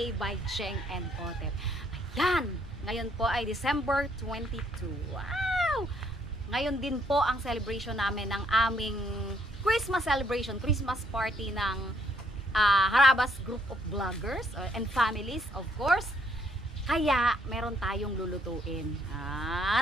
BK by Cheng and Otep. Ayan! Ngayon po ay December 22. Wow! Ngayon din po ang celebration namin ng aming Christmas celebration, Christmas party ng Harabas group of vloggers and families, of course. Kaya meron tayong lulutuin.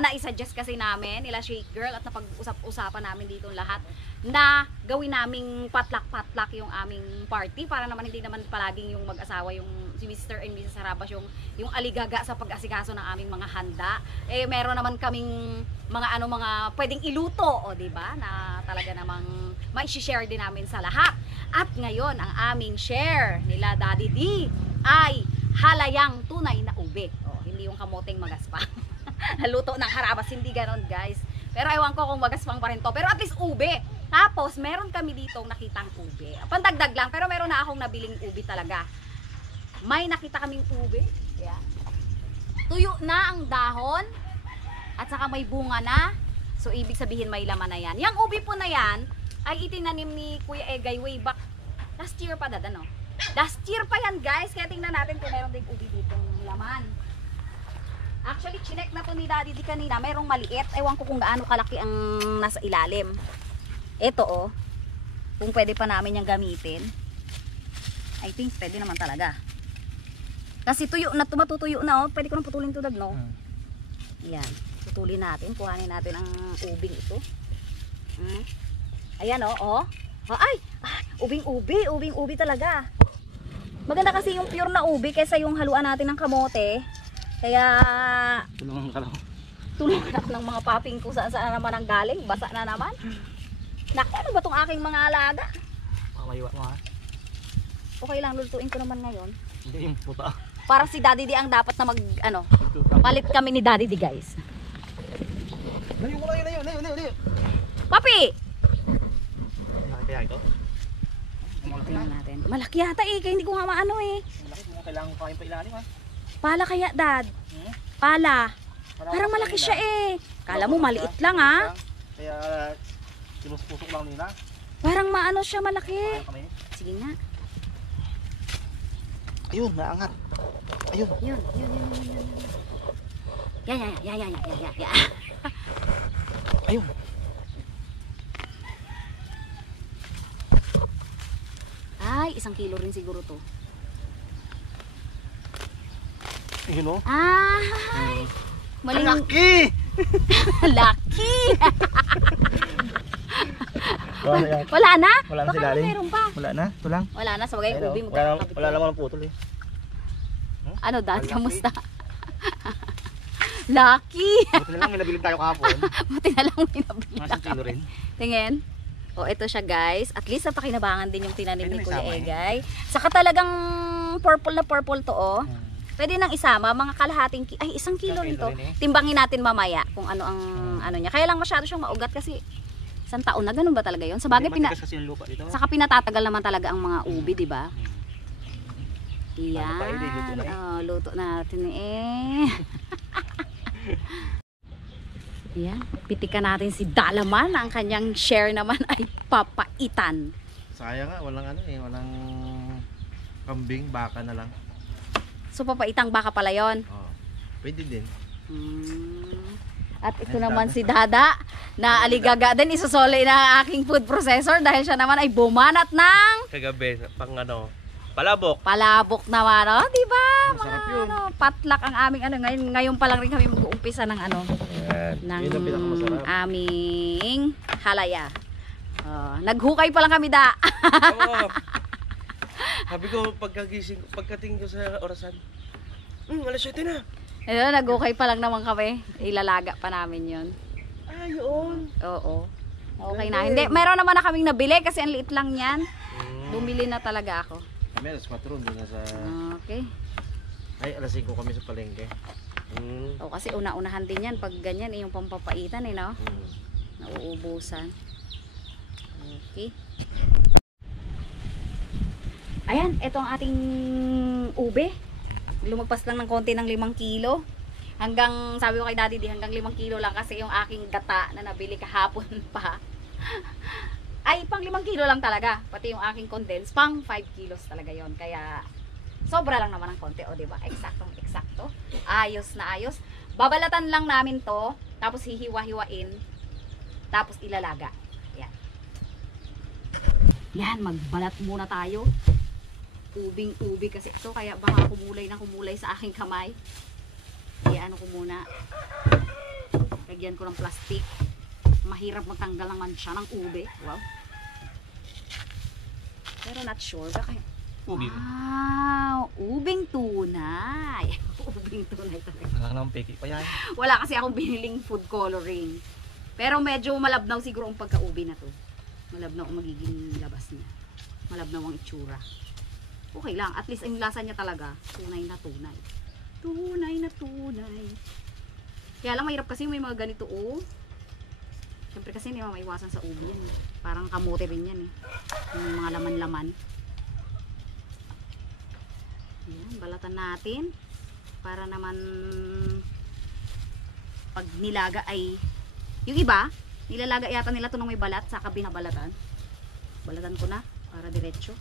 Na-suggest kasi namin nila Shake Girl at napag-usap-usapan namin dito lahat na gawin naming patlak-patlak yung aming party para naman hindi naman palaging yung mag-asawa, yung si Mr. and Mrs. Harabas yung aligaga sa pag-asikaso ng aming mga handa. Eh meron naman kaming mga mga pwedeng iluto, o di ba? Na talaga namang mai-share din namin sa lahat. At ngayon ang aming share nila Daddy D ay halayang tunay na ube. Hindi yung kamoteng magaspang. Naluto ng Harabas, hindi ganon guys. Pero ewan ko kung magaspang pa rin to. Pero at least ube. Tapos meron kami dito nakitang ube. Pandagdag lang, pero meron na akong nabiling ube talaga. May nakita kaming ube. Yeah. Tuyo na ang dahon. At saka may bunga na. So ibig sabihin may laman na yan. Yung ube po na yan ay itinanim ni Kuya Egay way back last year pa no? Last year pa yan guys, kaya tingnan natin kung meron din ubi ditong laman. Actually, chinek na to ni Daddy di kanina, merong maliit. Ewan ko kung gaano kalaki ang nasa ilalim. Ito kung pwede pa namin yung gamitin. I think pwede naman talaga. Kasi tuyo na, matutuyo na pwede ko nang putulin ito no? Ayan, putulin natin, kuhanin natin ang ubing ito. Ayan ay, ubing-ubi talaga. Maganda kasi yung pure na ubi kaysa yung haluan natin ng kamote. Kaya tulungan ka ng mga paping ko saan naman ang galing. Basa na naman. Naku, ano ba itong aking mga alaga? Mamayuwa mo ha? Okay lang, lulutuin ko naman ngayon. Hindi yung puta. Para si Daddy D ang dapat na palit kami ni Daddy D guys. Layo. Papi! Kaya ito? Tingnan natin. Malaki yata kaya hindi ko nga maano Malaki mo, kailangan ko kain pa ilalim ha? Pala kaya Dad? Pala. Parang malaki siya Kala mo maliit lang ha? Kaya sinuspusok lang nila. Parang maano siya malaki. Sige nga. Ayun, naangat. Ayun. Yun. Ya. Ayun. Ay, 1 kilo rin siguro to. Ayun Ay! Maling... Laki! Laki! Wala na? Wala na sila. Meron pa. Wala na? Ito lang? Wala na, sa bagay ubi mo. Wala naman ang putol Ano Dad, kamusta? Lucky! Buti na lang may nabiling tayo kahapon. Buti na lang may nabiling. Masang kilo rin. Tingin. Ito siya guys. At least napakinabangan din yung tinanim ni Kuya Egay. Saka talagang purple na purple to Pwede nang isama, mga kalahating ay 1 kilo rin to. Timbangin natin mamaya kung ano ang ano niya. Kaya lang masyado siyang maugat kasi 1 taon na, ganun ba talaga yun? Sa bagay, saka pinatatagal naman talaga ang mga ubi, di ba? Yan. Luto natin Yan. Pitikan natin si Dalaman. Ang kanyang share naman ay papaitan. Sayang nga, walang walang kambing, baka na lang. So papaitang baka pala yun? Pwede din. At ito naman si Dada na aligaga din, isusoli na aking food processor dahil siya naman ay bumanat ng kagabi pang palabok. Palabok naman, di ba? Masarap yun. Patlak ang aming ngayon pa lang rin kami mag-uumpisa ng ng yun ang pinakamasarap. Aming halaya. Naghukay pa lang kami Oo. Sabi ko pagkatingin ko sa orasan. Alas 7 na. Naghukay pa lang naman kami. Ilalaga pa namin 'yon. Yun. Oo. Okay na. Hindi, meron naman na kaming nabili kasi ang liit lang 'yan. Bumili na talaga ako. Kami alas 4 doon sa Okay. Ay, alas 5 kami sa palengke. Kasi una-unahan din 'yan pag ganyan yung pampapaitan no. Nauubusan. Okay. Ayan, ito ang ating ube. Lumagpas lang ng konti ng 5 kilo. Hanggang, sabi ko kay Daddy D, hanggang 5 kilo lang kasi yung aking gata na nabili kahapon pa. Ay, pang 5 kilo lang talaga. Pati yung aking condense, pang 5 kilos talaga yon. Kaya, Sobra lang naman ng konti, o diba? Eksaktong eksakto. Ayos na ayos. Babalatan lang namin to, tapos hihiwa-hiwain, tapos ilalaga. Yan. Yan, magbalat muna tayo. Ubing-ubi kasi ito, kaya baka kumulay na kumulay sa aking kamay. Kaya ano ko muna, lagyan ko ng plastic. Mahirap magtanggal naman siya ng ube. Wow. Pero not sure, baka Ubi. wow, ubing tunay. Ubing tunay talaga. Anak naman peki pa yan. Wala kasi akong biniling food coloring. Pero medyo malabnaw siguro ang pagka-ubi na to. Malabnaw ang magiging labas niya. Malabnaw ang itsura. Okay lang, at least ang lasa niya talaga, tunay na tunay. Tunay na tunay. Kaya lang mahirap kasi may mga ganito, oh. Siyempre kasi hindi maiwasan sa ubi yan. Parang kamote rin yan eh. Yung mga laman-laman. Yan, balatan natin para naman pag nilaga ay yung iba, nilalaga yata nila ito nung may balat saka binabalatan. Balatan ko na para diretso.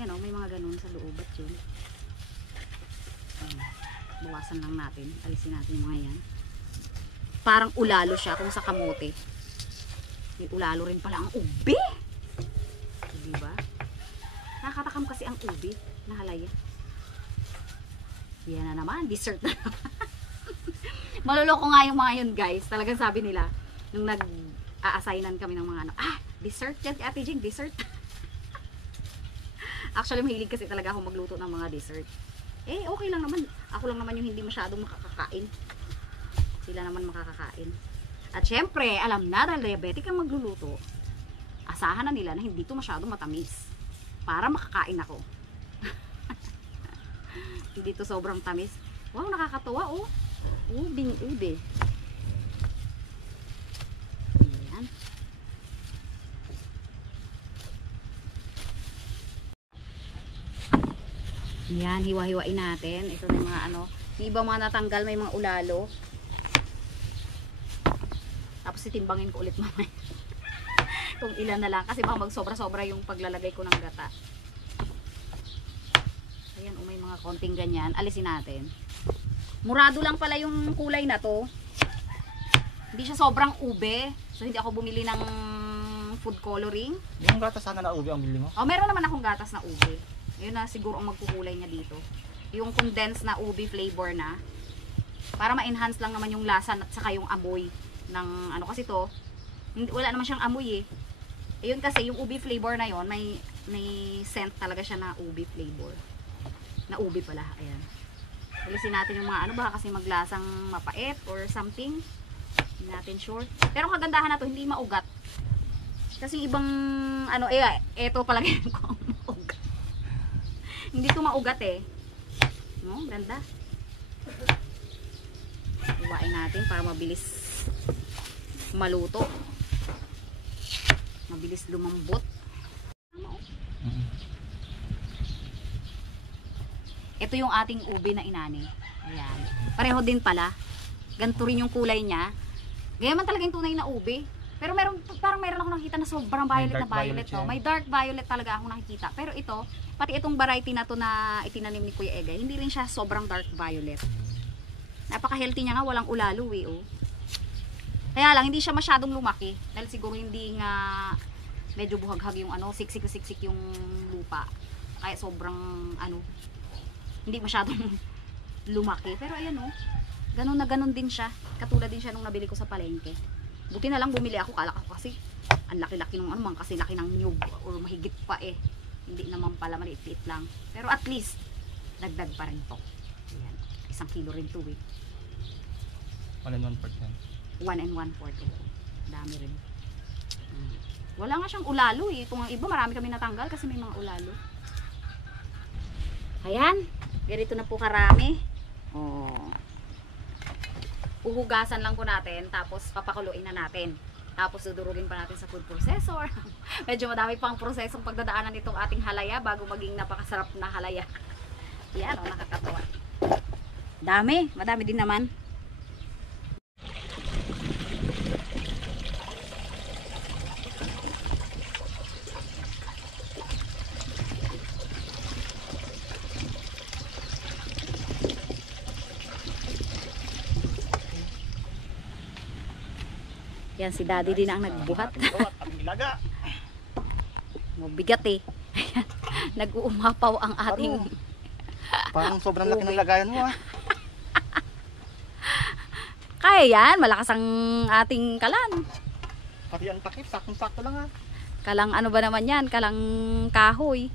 Yan o, may mga ganun sa loob at yun. Bawasan lang natin, alisin natin yung mga yan. Parang ulalo siya kung sa kamote. May ulalo rin pala ang ubi. Diba? Nakakatakam kasi ang ubi na halaya. Yan na naman, dessert na naman. Maluloko nga yung mga yun guys. Talagang sabi nila, nung nag-a-assignan kami ng mga ano, dessert yan, Ate Jing, dessert. Actually, mahilig kasi talaga ako magluto ng mga dessert. Eh, okay lang naman. Ako lang naman yung hindi masyadong makakakain. Sila naman makakakain. At syempre, alam na dahil diabetic ang magluluto, asahan na nila na hindi to masyadong matamis. Para makakain ako. Hindi to sobrang tamis. Wow, nakakatawa oh. Ubing ube. Ayan. Ayan, hiwa-hiwain natin. Ito na mga ano. Yung iba mga natanggal, may mga ulalo. Tapos itimbangin ko ulit mamaya. Kung ilan na lang. Kasi baka magsobra-sobra yung paglalagay ko ng gata. Ayan, may mga konting ganyan. Alisin natin. Murado lang pala yung kulay na to. Hindi siya sobrang ube. So, hindi ako bumili ng food coloring. Yung gatas sana na ubi ang bili mo? Oh, meron naman akong gatas na ube. Yun na siguro ang magkukulay niya dito. Yung condensed na ube flavor na. Para ma-enhance lang naman yung lasa at saka yung amoy ng ano kasi to. Wala naman siyang amoy eh. Ayun kasi yung ube flavor na yon may scent talaga siya na ube flavor. Na ube pala. Ayan. Alisin natin yung mga ano baka kasi maglasang mapait or something. Hindi natin sure. Pero ang kagandahan na to hindi maugat. Kasi ibang ano eto palagay ko maugat. Hindi to maugat eh. No, ganda. Iwain natin para mabilis maluto. Mabilis lumambot. Ito yung ating ube na inani. Ayan. Pareho din pala. Ganito rin yung kulay niya. Ganyan man talaga yung tunay na ube. Pero parang meron ako nakikita na sobrang violet na violet. No? May dark violet talaga ako nakikita. Pero ito, pati itong variety na to na itinanim ni Kuya Egay, hindi rin siya sobrang dark violet. Napaka-healthy niya nga, walang ulalo eh. Oh. Kaya lang, hindi siya masyadong lumaki. Dahil siguro hindi nga medyo buhaghag yung ano, siksik yung lupa. Kaya sobrang ano, hindi masyadong lumaki. Pero ayan oh, ganun na ganun din siya. Katulad din siya nung nabili ko sa palengke. Buti na lang bumili ako, kala ko kasi ang laki-laki ng ano man, kasi laki ng nyug or mahigit pa eh. Hindi naman pala, maliit-liit lang. Pero at least, dagdag pa rin to. Ayan. 1 kilo rin to eh. 1 and 1/4 yan. 1 and 1/4 ito. Dami rin. Wala nga siyang ulalo eh. Itong iba marami kami natanggal kasi may mga ulalo. Ayan. Ganito na po karami. Oh. Uhugasan lang po natin. Tapos papakuluin na natin. Tapos dudurugin pa natin sa food processor. Medyo madami pang prosesong pagdadaanan nitong ating halaya bago maging napakasarap na halaya. Yan o, nakakatawa. Madami din naman. Yan, si daddy din ang nagbuhat. Ating ilaga. Mabigat eh. Nag-uumapaw ang ating... Parang sobrang laki ng lagayan mo ah. Kaya yan, malakas ang ating kalan. Pati ang takip, sakong-sakto lang ah. Kalang ano ba naman yan? Kalang kahoy.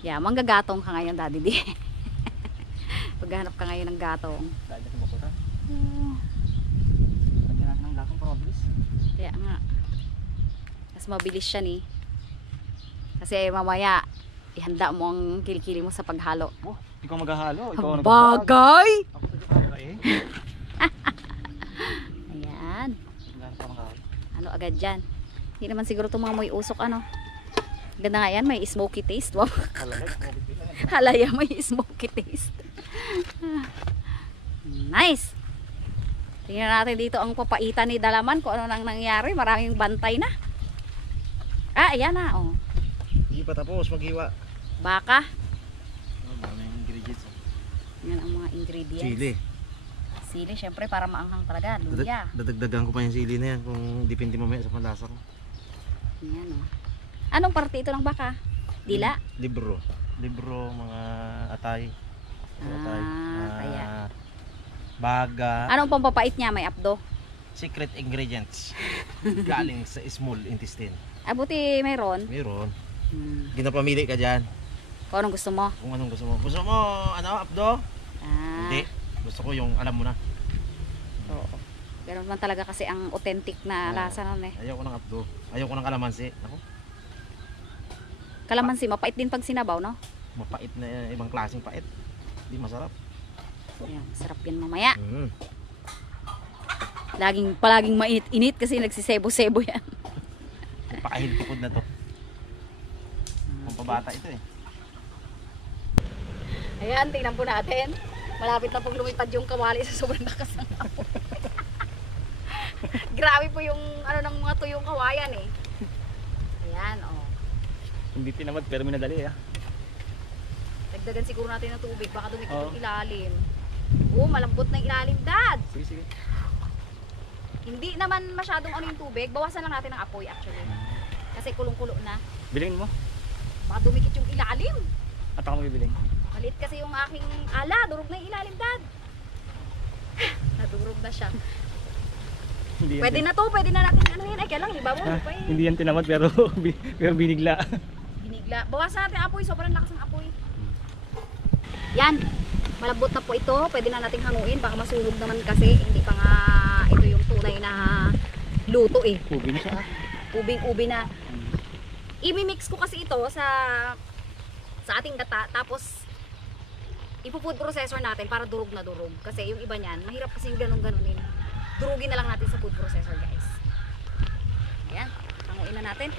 Yeah, manggagatong ka ngayon, daddy di. Paghanap ka ngayon ng gatong. Dahil sa bakuran. Lagyan natin ng gatong para mabilis. Kaya nga. Mas mabilis siya ni. Kasi mamaya, ihanda mo ang kilikili mo sa paghalo. Oh, ikaw maghahalo. Ikaw ang Bagay! Ako sa camera eh. Ayan. Gano'n pa makahalo. Ano agad dyan. Hindi naman siguro itong mga may usok ano. Ganda nga yan, may smoky taste. Wow. Halaya, may smoky taste. Nice! Tingnan natin dito ang papaitan ni Dalaman kung ano nang nangyari. Maraming bantay na. Ah, ayan na. Oh. Hindi pa tapos, maghiwa. Baka. Daming ingredients. Yan ang mga ingredients. Chili. Sili, syempre para maanghang talaga. Luya. Dadagdagan ko pa yung sili na yan kung depende mamaya sa panlasa ko. Yan oh. Anong parte ito ng baka? Dila? Libro. Libro, mga atay. Atay. Kaya. Baga. Anong pampapait niya? May apdo? Secret ingredients. Galing sa small intestine. Abuti mayroon. Meron. Hmm. Ginapamili ka dyan. Kung anong gusto mo? Kung anong gusto mo. Gusto mo, ano, abdo? Ah, Hindi. Gusto ko yung alam mo na. oo. Ganun man talaga kasi ang authentic na Oo. lasa nun eh. Ayaw ko ng abdo. Ayaw ko ng kalamansi. Ako, Kalamansi, mapait din pag sinabaw, no? mapait na ibang klaseng pait. Hindi masarap. Yan, sarap yan mamaya. Mm. Palaging mainit-init kasi nagsisebo-sebo yan. Pakahil tukod na to. Pampabata ito eh. Ayan, tingnan po natin. Malapit na pong lumipad yung kawali sa sobrang lakas ng apoy. Grabe po yung ano ng mga tuyong kawayan eh. Ayan, oh. Hindi tinamad pero minadali ah. Dagdagan siguro natin ng tubig, baka dumikit Oo. yung ilalim. Oh, malambot na yung ilalim, Dad. Sige, sige. Hindi naman masyadong ano yung tubig, bawasan lang natin ang apoy actually. Kasi kulong-kulo na. Bilhin mo. Baka dumikit yung ilalim. At ako bibiling. Maliit kasi yung aking durog na yung ilalim, Dad. Nadurog na siya. Hindi yan Pwede na to, pwede na natin ano yan. Ay, kaya lang, iba mo. Ah, Pa eh. hindi yan tinamad pero pero binigla. Binigla. Bawasan natin ang apoy, sobrang lakas ng apoy. Yan. Malambot na po ito. Pwede na nating hanguin. Baka masunog naman kasi. Hindi pa nga ito yung tunay na luto eh. Ubi na siya. Ubing-ubi na. I-mix ko kasi ito sa ating gata. Tapos, ipo-food processor natin para durog na durog. Kasi yung iba niyan, mahirap kasi yung ganun-ganunin. Durugin na lang natin sa food processor, guys. Ayan. Hanguin na natin.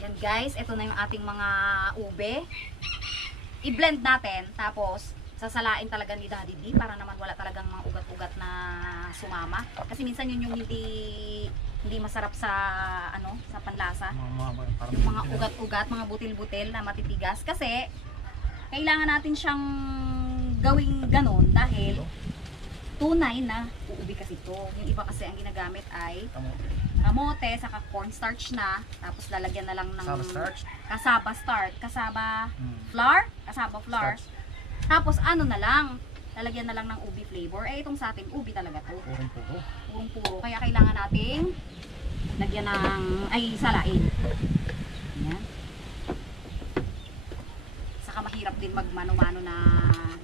Yan, guys. Ito na yung ating mga ube. I-blend natin. Tapos, sasalain talaga ni Daddy D para naman wala talagang mga ugat-ugat na sumama. Kasi minsan yun yung hindi masarap sa ano, sa panlasa. Yung mga ugat-ugat, mga butil-butil na matitigas kasi kailangan natin siyang gawing ganon dahil tunay na uubi kasi ito. Yung iba kasi ang ginagamit ay kamote, saka cornstarch na, tapos lalagyan na lang ng kasaba flour, tapos ano na lang, lalagyan na lang ng ubi flavor. Eh itong sa atin, ubi talaga to. Purong-puro. Kaya kailangan nating lagyan ng, salain. Ayan. Saka mahirap din magmano-mano na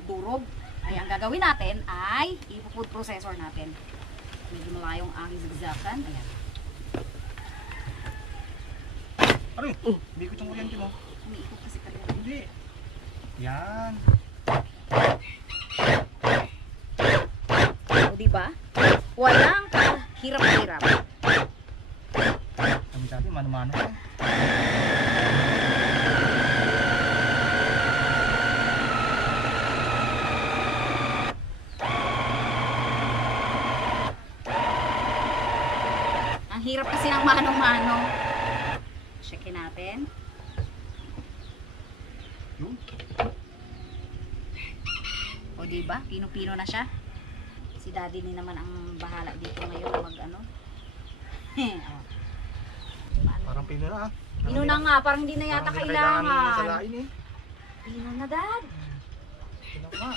durog. Kaya ang gagawin natin ay ipo-food processor natin. Medyo malayong aking zigzagan. Ayan. Aray! Hindi ko itong kuryente mo. Umiikot kasi kayo. Hindi. Yan. O diba? Walang hirap-hirap. Kami sabi, mano-mano ka. Ang hirap kasi ng mano-mano. Checkin natin. O diba? Pino-pino na siya. Si daddy ni naman ang bahala dito ngayon mag ano. Oh. Parang pino na ah. Pino na nga, parang hindi na yata Parang hindi kailangan. salain eh. Pino na dad. Pino nga.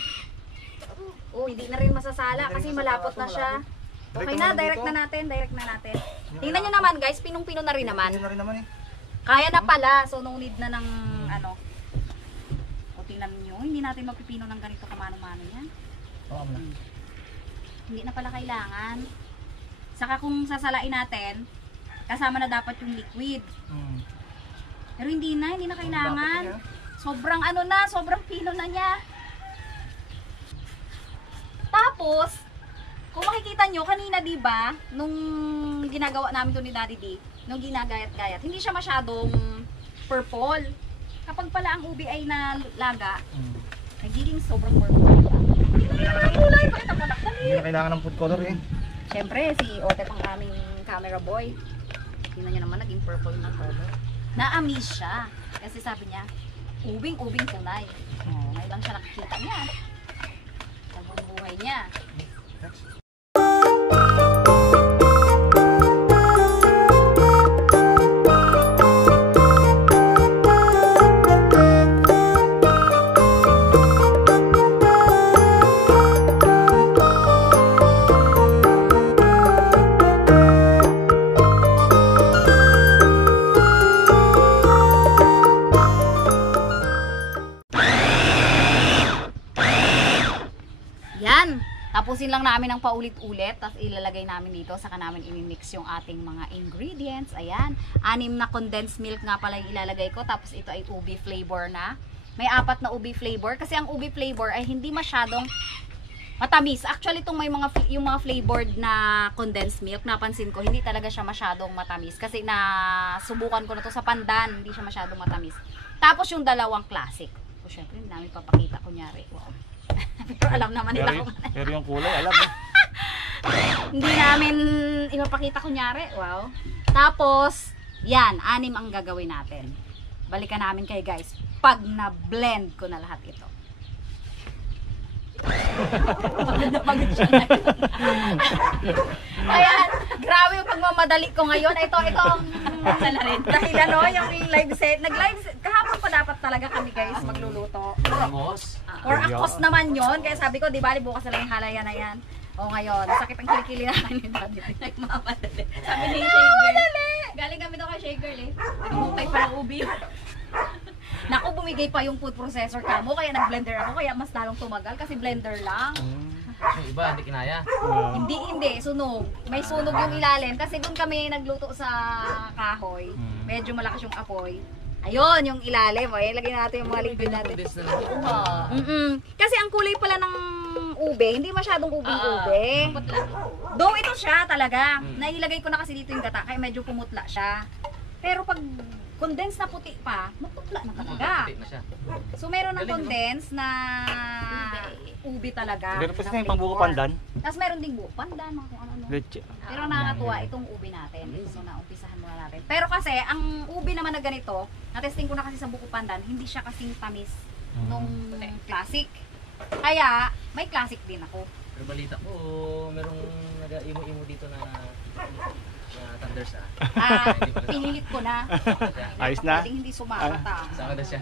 Oh, hindi na rin masasala Hindi na rin kasi masasala malapot to, na siya. malapot. Okay Direct na, naman direct dito. na natin, direct na natin. Tingnan nyo naman guys, pinong-pino na rin naman. Pino na rin naman eh. Kaya na pala, so no need na ng ano. O tingnan nyo, hindi natin mapipino ng ganito kamano-mano yan. Oo na. Hindi na pala kailangan. Saka kung sasalain natin, kasama na dapat yung liquid. Pero hindi na kailangan. Sobrang ano na, sobrang pino na niya. Tapos, kung makikita nyo, kanina diba, nung ginagawa namin to ni Daddy D, nung ginagayat-gayat, hindi siya masyadong purple. Kapag pala ang ubi ay nalaga, nagiging sobrang purple. Hindi na kailangan ng kulay, pakita mo nak, dali. Hindi na kailangan ng food color eh. Siyempre, si Otep ang aming camera boy. Tingnan nyo naman, naging purple na color. Na-amaze siya. Kasi sabi niya, ubing-ubing tunay. Oh, ngayon lang siya nakikita niya. Sa buong buhay niya. Yan. Tapusin lang namin ng paulit-ulit, tapos ilalagay namin dito, saka namin imimix yung ating mga ingredients. Ayan. 6 na condensed milk nga pala yung ilalagay ko, tapos ito ay ubi flavor na. May 4 na ubi flavor, kasi ang ubi flavor ay hindi masyadong matamis. Actually, itong may yung mga flavored na condensed milk, napansin ko, hindi talaga siya masyadong matamis. Kasi nasubukan ko na to sa pandan, hindi siya masyadong matamis. Tapos yung dalawang classic. So, syempre, hindi namin papakita, kunyari. Wow. Pero alam naman nila kung ano. Pero yung kulay, alam eh. Hindi namin ipapakita kunyari. Wow. Tapos, yan, 6 ang gagawin natin. Balikan namin kay guys pag na-blend ko na lahat ito. Pagod na pagod siya ngayon. Ayan, grabe yung pagmamadali ko ngayon. Ito dahil ano, yung live set. Nag-live set. Kahapon pa dapat talaga kami guys magluluto. Or akos naman yon. Kaya sabi ko, di bali bukas na lang yung halaya na yan. O ngayon, sakit ang kilikili namin ni Daddy. Nagmamadali. Sabi ni Shay Girl. Galing kami daw kay Shay Girl eh. Nagmumukay pa ng ubi. Naku, bumigay pa yung food processor kamo. Kaya nag-blender ako. Kaya mas lalong tumagal. Kasi blender lang. Yung iba, hindi kinaya. Hindi. Sunog. May sunog yung ilalim. Kasi doon kami nagluto sa kahoy. Medyo malakas yung apoy. Ayun, yung ilalim. Ayun, lagay natin yung mga liquid natin. Kasi ang kulay pala ng ube, hindi masyadong ubing-ube. Though ito siya talaga. Nailagay ko na kasi dito yung gata, kaya medyo pumutla siya. Pero pag condense na puti pa, maputla na talaga. So meron ng condense na ube talaga. Pero kasi yung pangbuko pandan. Tapos meron ding buko pandan, mga kung ano-ano. Leche. Pero nakakatuwa itong ube natin. Ito muna, umpisahan muna natin. Pero kasi, ang ube naman na ganito, natesting ko na kasi sa buko pandan, hindi siya kasing tamis nung classic. Kaya, may classic din ako. Pero balita ko, merong nag-imo-imo dito na thunders Pinilit ko na. Ayos na? Pwedeng hindi sumabata. Sama na siya.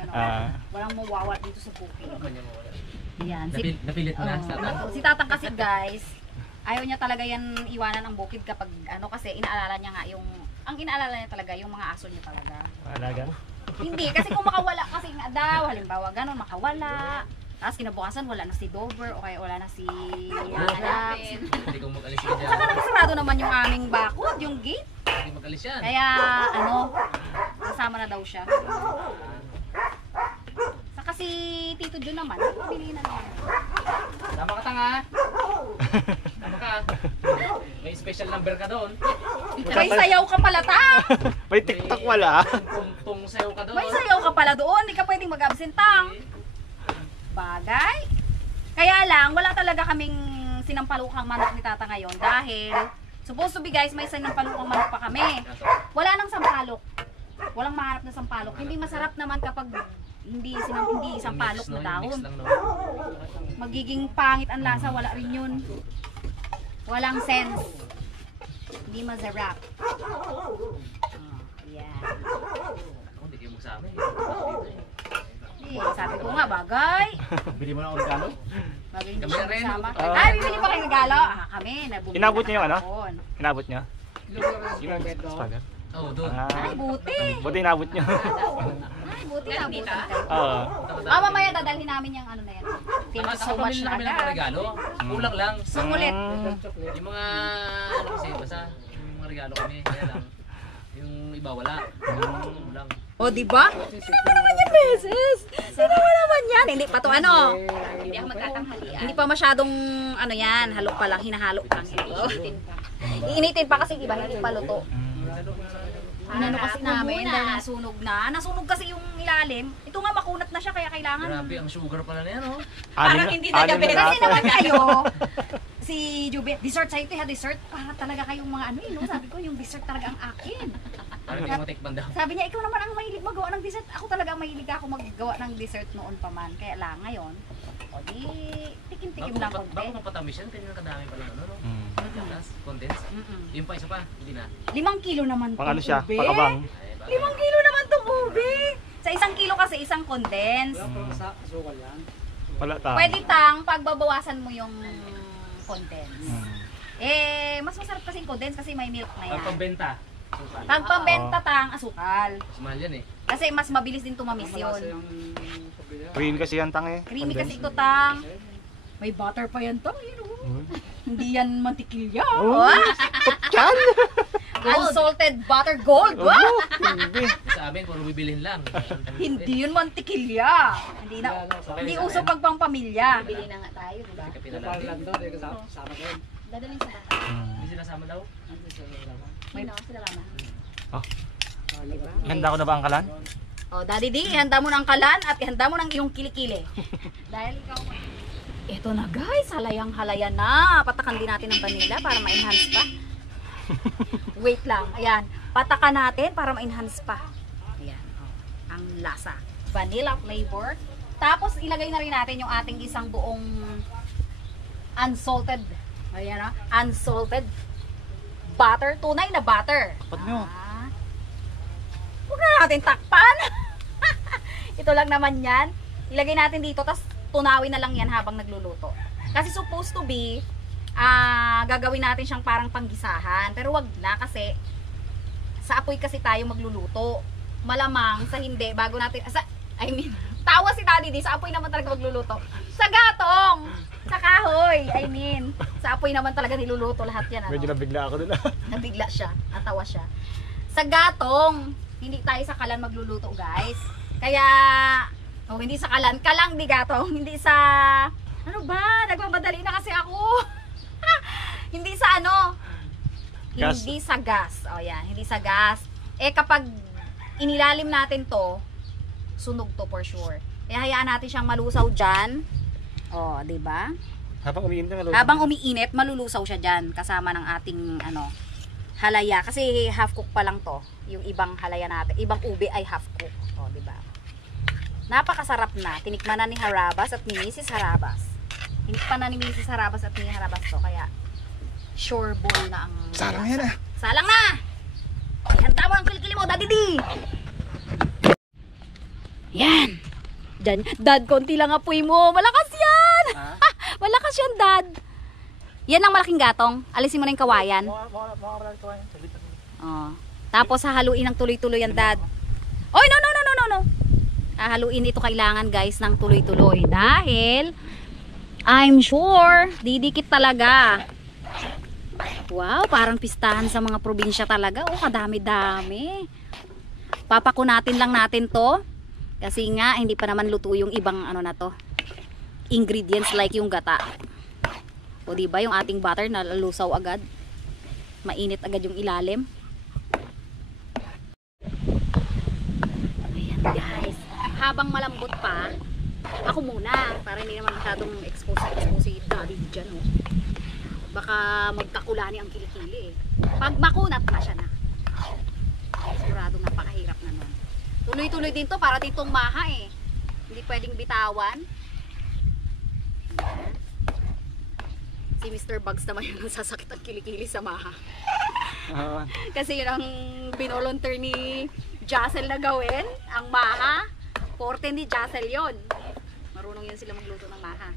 Walang mawawala dito sa booking. Kanya mo wala. Yan. Napilit mo na sa Si Tatang kasi guys, ayaw niya talaga yan iwanan ang bukid kapag ano kasi inaalala niya nga yung, ang inaalala niya talaga yung mga aso niya talaga. Alaga? Hindi, kasi kung makawala kasi nga daw, halimbawa gano'n, makawala. Tapos kinabukasan wala na si Dover o kaya wala na si Alex. Hindi ko mag-alis ka dyan. Saka nakasarado naman yung aming bakod, yung gate. Hindi mag-alis yan. Kaya ano, kasama na daw siya. Saka si Tito Jun naman, pili na naman. Tama ka tanga. Tama ka. May special number ka doon. May sayaw ka pala ta! May TikTok wala. Tungtong sayo ka doon. May sayaw ka pala doon, hindi ka pwedeng mag-absent tang. Bagay. Kaya lang, wala talaga kaming sinampalukang manok ni Tata ngayon dahil supposed to be guys, may sinampalukang manok pa kami. Wala nang sampalok. Walang mahanap na sampalok. Hindi masarap naman kapag hindi sampalok na dahon. Magiging pangit ang lasa, wala rin yun. Walang sense. Hindi masarap. Yan. Ako, hindi kayo magsama eh. Sabi ko nga, bagay. Bili mo na ako regalo? Bagay hindi Kami siya na rin. kasama. Ay, bibili pa kayo regalo. Kami, nabumili Inabot na niyo yung ano? kahapon. Inabot niya? Spaghetti? Oo, doon. Ay, buti. Buti inabot niyo. Ay, buti nabutan kayo. Oo. Mamaya dadalhin namin yung ano na yan. Thank you so much na kami ng agad. regalo. Kulang lang. Sukulit. Yung mga, ano kasi, basta, yung mga regalo kami, kaya lang. Yung iba wala. Kulang. O, diba? Hindi pa naman yan, beses. Hindi pa naman yan. Hindi pa to ano. Hindi ako magtatanghalian. Hindi pa masyadong, ano yan, halo pa lang, hinahalo lang. Iinitin pa. Iinitin pa kasi iba, hindi pa luto. Ano kasi namin, dahil nasunog na. Nasunog kasi yung ilalim. Ito nga, makunat na siya, kaya kailangan. Grabe, ang sugar pala na yan, oh. Parang hindi na diabetes. Kasi naman kayo, si Jube, dessert sa ito, dessert. Para talaga kayong mga ano no? Sabi ko, yung dessert talaga ang akin. Parang hindi mo matikman daw. Sabi niya, ikaw naman ang mahilig magawa ng dessert. Ako talaga mahilig ako maggawa ng dessert noon pa man. Kaya lang ngayon, o di, tikim-tikim lang konti. Bago mapatamis yan, kanya kadami pala, ano, no? Tapos, condense. Yung pa, isa pa, hindi na. 5 kilo naman Pang ano tong siya? ube. Pang-abang. 5 kilo naman itong ube. Sa 1 kilo kasi isang condense. Wala ta. Pwede tang pagbabawasan mo yung condense. Eh, mas masarap kasi yung condense kasi may milk na yan. Pagpambenta. Pag pambenta tang asukal. Mahal yan eh. Kasi mas mabilis din tumamis yun. Cream kasi yan tang eh. Creamy kasi ito tang. May butter pa yan tang. Yun, oh. Hindi yan mantikilya. Oh. Yan! Unsalted butter gold. Wow. Hindi. Sa amin, puro bibilhin lang. Hindi yun mantikilya. Hindi uso pag pang pamilya. Bili na nga tayo, diba? Kapila natin. Dadaling sa bata. Hindi sila sama daw. May sila kama. Handa ko na ba ang kalan? Oh, Daddy D, ihanda mo ng kalan at ihanda mo ng iyong kilikili. Dahil ikaw... Ito na guys, halayang-halaya na. Patakan din natin ng vanilla para ma-enhance pa. Wait lang, ayan. Patakan natin para ma-enhance pa. Ayan, oh. Ang lasa. Vanilla flavor. Tapos ilagay na rin natin yung ating isang buong unsalted. Ayan, oh. Unsalted butter. Tunay na butter. Tapat nyo. Huwag na natin takpan. Ito lang naman yan. Ilagay natin dito, tapos tunawin na lang yan habang nagluluto. Kasi supposed to be, gagawin natin siyang parang panggisahan. Pero wag na kasi, sa apoy kasi tayo magluluto. Malamang sa hindi, bago natin, tawa si Daddy D, sa apoy naman talaga magluluto. Sa gatong! Sa kahoy, sa apoy naman talaga niluluto lahat yan. Ano? Medyo nabigla ako dun. Nabigla siya, natawa siya. Sa gatong, hindi tayo sa kalan magluluto guys. Kaya, hindi sa kalan, kalang di gatong, hindi sa, ano ba, nagmamadali na kasi ako. Hindi sa ano, Gas. hindi sa gas. O yan, hindi sa gas. Eh kapag inilalim natin to, sunog to for sure. Kaya hayaan natin siyang malusaw dyan. O, diba? Habang umiinit na Habang umiinit, malulusaw siya dyan kasama ng ating halaya. Kasi half cook pa lang to. Yung ibang halaya natin. Ibang ube ay half cook. O, diba? Napakasarap na. Tinikman na ni Harabas at ni Mrs. Harabas. Tinikman na ni Mrs. Harabas at ni Harabas to. Kaya, sure bowl na ang... Salang yan ah. Salang na! Ihanda mo ang kilikili mo, Daddy D! Yan! Dyan. Dad, konti lang apoy mo. Malakas yan! Malakas yan, Dad. Yan ang malaking gatong. Alisin mo na yung kawayan. Oh. Tapos hahaluin ng tuloy-tuloy yan, Dad. Oy, no. Hahaluin ito kailangan, guys, ng tuloy-tuloy. Dahil, I'm sure, didikit talaga. Wow, parang pistahan sa mga probinsya talaga. Oh, kadami-dami. Papakunatin lang natin to. Kasi nga, hindi pa naman luto yung ibang ano na to. Ingredients like yung gata. O diba, yung ating butter nalusaw agad. Mainit agad yung ilalim. Ayan guys. Habang malambot pa, ako muna. Para hindi naman masyadong expose si Daddy dyan. Oh. Baka magkakulani ang kilikili eh. Pag makunat na siya na. Sigurado napakahirap na nun. Tuloy-tuloy din to para ditong maha eh. Hindi pwedeng bitawan. Si Mr. Bugs naman yung nasasakit ang kilikili sa maha. Oo. Kasi yun ang binolunteer ni Jassel na gawin, ang maha. Forte ni Jassel yun. Marunong yun sila magluto ng maha.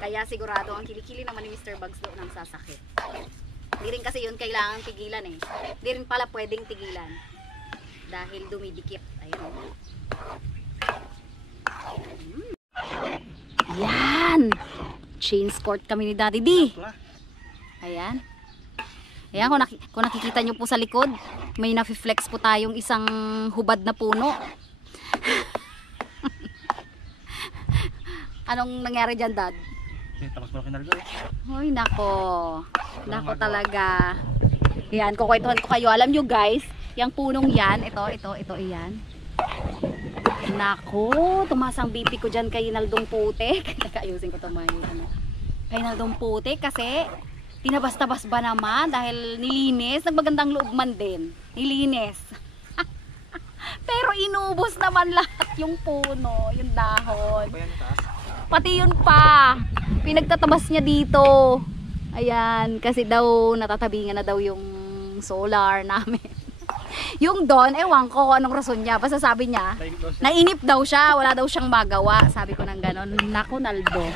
Kaya sigurado ang kilikili naman ni Mr. Bugs doon ang sasakit. Hindi rin kasi yun kailangan tigilan eh. Hindi rin pala pwedeng tigilan. Dahil dumidikit. Ayan. Yan! Chain sport kami ni Daddy D. Ayan. Ayan, kung nakikita nyo po sa likod, may nafi-flex po tayong isang hubad na puno. Anong nangyari dyan, Dad? Tapos mo kinarga eh. Hoy, nako. Nako talaga. Yan, kukwentuhan ko kayo. Alam nyo guys, yung punong yan, ito, iyan. Nako, tumaas ang BP ko dyan kay Naldong Putik. Ayusin ko ito may kay Naldong Putik kasi tinabas-tabas ba naman dahil nilinis. Nagmagandang loob man din. Nilinis. Pero inubos naman lahat yung puno, yung dahon. Pati yun pa. Pinagtatabas niya dito. Ayan, kasi daw natatabingan na daw yung solar namin. Yung doon, ewan ko anong rason niya. Basta sabi niya, nainip daw siya, wala daw siyang magawa. Sabi ko ng ganon, naku Naldo,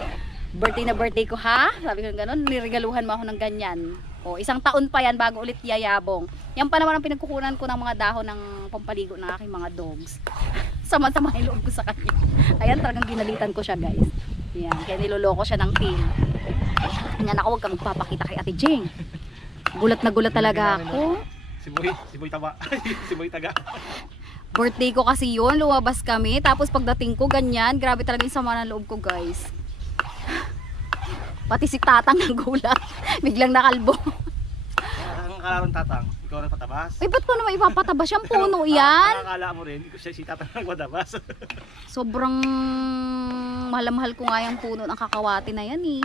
birthday na birthday ko ha? Sabi ko ng ganon, niregaluhan mo ako ng ganyan. O, 1 taon pa yan bago ulit yayabong. Yan pa naman ang pinagkukunan ko ng mga dahon ng pampaligo ng aking mga dogs. Sama-sama yung loob ko sa kanya. Ayan, talagang ginalitan ko siya guys. Yan, kaya niloloko siya ng team. Yan ako, huwag kang magpapakita kay Ate Jing. Gulat na gulat talaga ako. Si Boy Taba. Si Boy Taga. Birthday ko kasi yun, lumabas kami. Tapos pagdating ko, ganyan. Grabe talaga yung sama ng loob ko guys. Pati si Tatang ng gulat. Biglang nakalbo. Ang kalarong Tatang, ikaw na patabas. Ay, ba't ko naman ipapatabas yung puno yan? Akala mo rin, si Tatang ang patabas. Sobrang mahal-mahal ko nga yung puno ng kakawati na yan eh.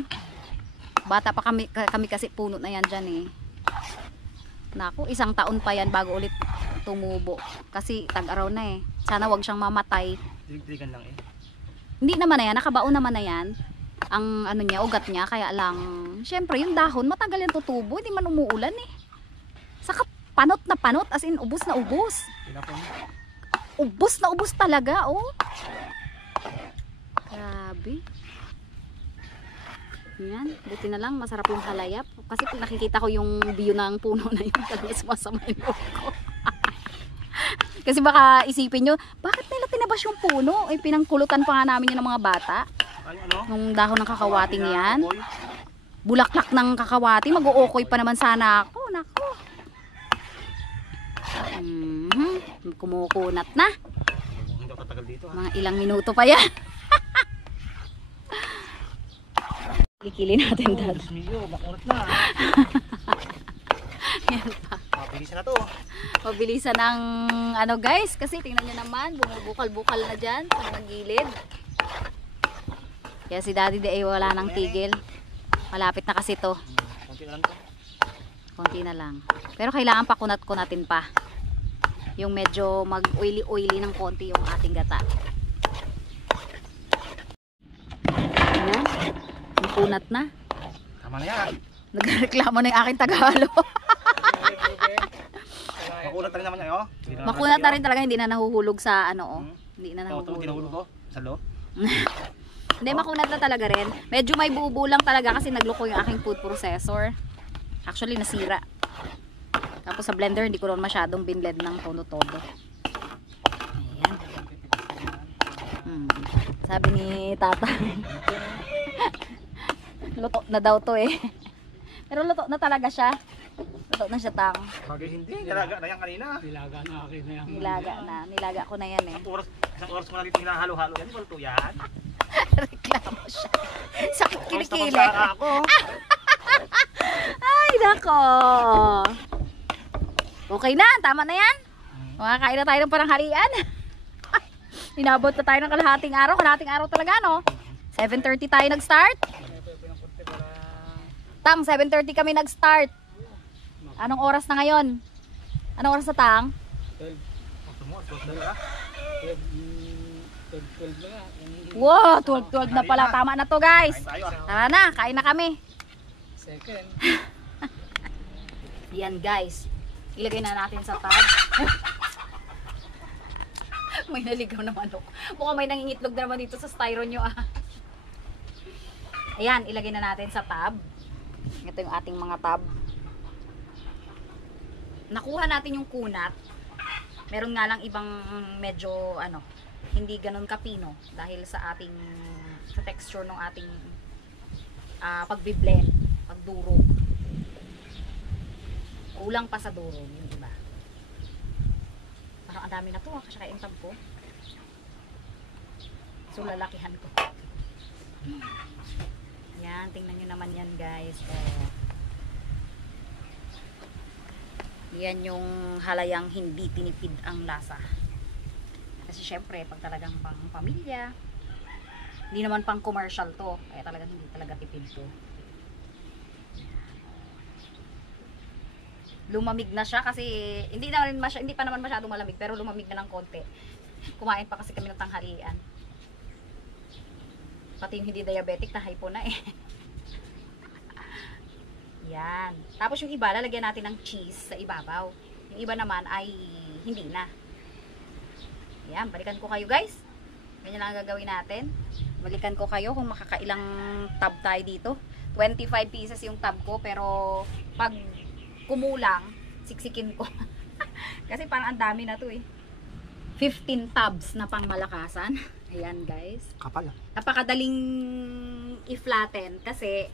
Bata pa kami kasi puno na yan dyan eh. Naku, 1 taon pa yan bago ulit tumubo. Kasi tag-araw na eh. Sana wag siyang mamatay. Dilig-diligan lang eh. Hindi naman na yan, nakabaon naman na yan. Ang ano niya, ugat niya, kaya lang, syempre yung dahon, matagal yan tutubo, hindi man umuulan eh. Saka panot na panot, as in ubos na ubos. Ubos na ubos talaga, oh. Grabe. Yan, buti na lang, masarap yung halayap. Kasi pag nakikita ko yung view ng puno na yun, talaga sumasama yung loob ko. Kasi baka isipin nyo, bakit nila tinabas yung puno? Eh, pinangkulutan pa nga namin yun ng mga bata. Nung dahon ng kakawating yan. Bulaklak ng kakawati, mag-uukoy pa naman sana ako. Nako. Kumukunat na. Hindi ako tatagal dito ha. Mga ilang minuto pa yan. Kikili natin dad. Diyos mio, makunat na. Yan pa. Mabilisan na to. Mabilisan ng ano guys. Kasi tingnan nyo naman, bumubukal-bukal na dyan sa mga gilid. Kaya si Daddy ay wala nang tigil. Malapit na kasi to. Konti na lang to. Konti na lang. Pero kailangan pa kunat-kunatin pa. Yung medyo mag-oily-oily ng konti yung ating gata. Ayan. Kunat na. Tama na yan. Nagreklamo na yung aking tagahalo. Makunat na rin naman yan oh. Makunat na rin talaga, hindi na nahuhulog sa ano oh. Hindi na Ito, tinahulog nahuhulog. ko. Sa loob. Hindi, makunat na talaga rin. Medyo may buubo lang talaga kasi nagloko yung aking food processor. Actually, nasira. Tapos sa blender, hindi ko rin masyadong binblend ng todo-todo. Ayan. Sabi ni Tata. Luto na daw to eh. Pero luto na talaga siya. Luto na siya tang. Bagay hindi. Nilaga na yan kanina. Nilaga na akin na yan. Nilaga na. Nilaga ko na yan eh. Isang oras mo na dito hinahalo-halo yan. Waluto yan. Reklamo siya. Sakit kilikili. Basta ako. Ay, nako. Okay na. Tama na yan. Makakain na tayo ng pananghalian. Inabot na tayo ng kalahating araw. Kalahating araw talaga, no? 7:30 tayo nag-start. Tang, 7:30 kami nag-start. Anong oras na ngayon? Anong oras na, Tang? 12 na. Wow, 12 na pala. Tama na to guys. Tayo ah. Tara na, kain na kami. Second. Yan guys. Ilagay na natin sa tab. May naligaw na manok. Mukhang may nangingitlog na naman dito sa styro nyo ah. Ayan, ilagay na natin sa tab. Ito yung ating mga tab. Nakuha natin yung kunat. Meron nga lang ibang medyo ano, hindi ganun kapino dahil sa ating sa texture ng ating pagbi-blend, pagdurog. Kulang pa sa durog, yung iba. Parang ang dami na to kasi kaya yung tab ko. So lalakihan ko. Yan, tingnan nyo naman yan guys. Yan yung halayang hindi tinipid ang lasa. Kasi syempre, pag talagang pang pamilya, hindi naman pang commercial to. Kaya talagang hindi talaga tipid to. Lumamig na siya kasi hindi pa naman masyadong malamig pero lumamig na ng konti. Kumain pa kasi kami ng tanghalian. Pati yung hindi diabetic na hypo na eh. Yan. Tapos yung iba lalagyan natin ng cheese sa ibabaw. Yung iba naman ay hindi na. Yan, balikan ko kayo guys. Ganyan lang ang gagawin natin. Balikan ko kayo kung makakailang tab tayo dito. 25 pieces yung tab ko pero pag kumulang, siksikin ko. Kasi parang ang dami na to eh. 15 tabs na pang malakasan. Ayan guys. Kapal ah. Napakadaling i-flatten kasi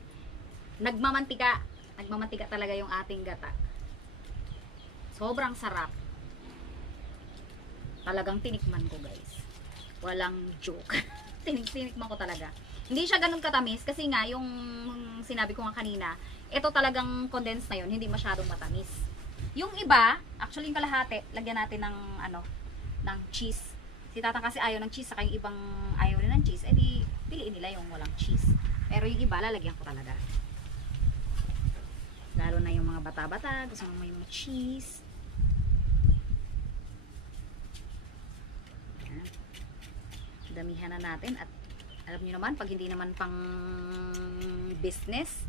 nagmamantika. Nagmamantika talaga yung ating gata. Sobrang sarap. Talagang tinikman ko guys. Walang joke. Tinikman ko talaga. Hindi siya ganun katamis kasi nga yung sinabi ko nga kanina, ito talagang condensed na yun, hindi masyadong matamis. Yung iba, actually yung kalahati, lagyan natin ng ano, ng cheese. Si Tatang kasi ayaw ng cheese, saka yung ibang ayaw rin ng cheese, edi piliin nila yung walang cheese. Pero yung iba, lalagyan ko talaga. Lalo na yung mga bata-bata, gusto mo may mga cheese. Ayan. Damihan na natin at alam niyo naman, pag hindi naman pang business,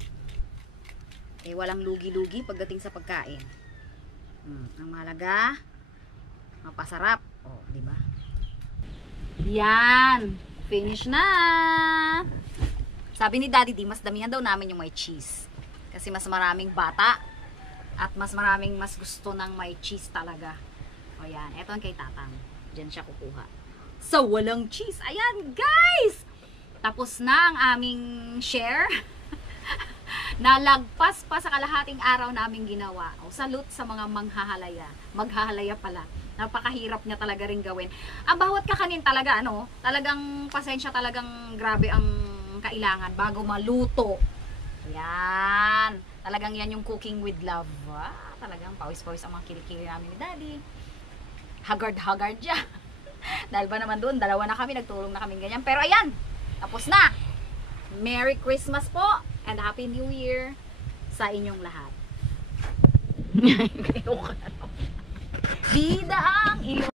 eh walang lugi-lugi pagdating sa pagkain. Ang mahalaga, mapasarap. Oh, di ba? Yan, finish na. Sabi ni Daddy D, mas damihan daw namin yung may cheese. Kasi mas maraming bata at mas gusto ng may cheese talaga. O yan, eto ang kay Tatang. Diyan siya kukuha. So, walang cheese. Ayan, guys! Tapos na ang aming share. Nalagpas pa sa kalahating araw naming ginawa. O, salute sa mga manghahalaya. Maghahalaya pala. Napakahirap niya talaga rin gawin. Ang bawat kakanin talaga, ano, talagang pasensya, talagang grabe ang kailangan bago maluto. Yan. Talagang yan yung cooking with love. Talagang pawis-pawis ang mga kilikili namin ni Daddy. Haggard siya. Dahil ba naman doon, dalawa na kami, nagtulong na kami ganyan. Pero ayan, tapos na. Merry Christmas po and Happy New Year sa inyong lahat. Bida ang ilo.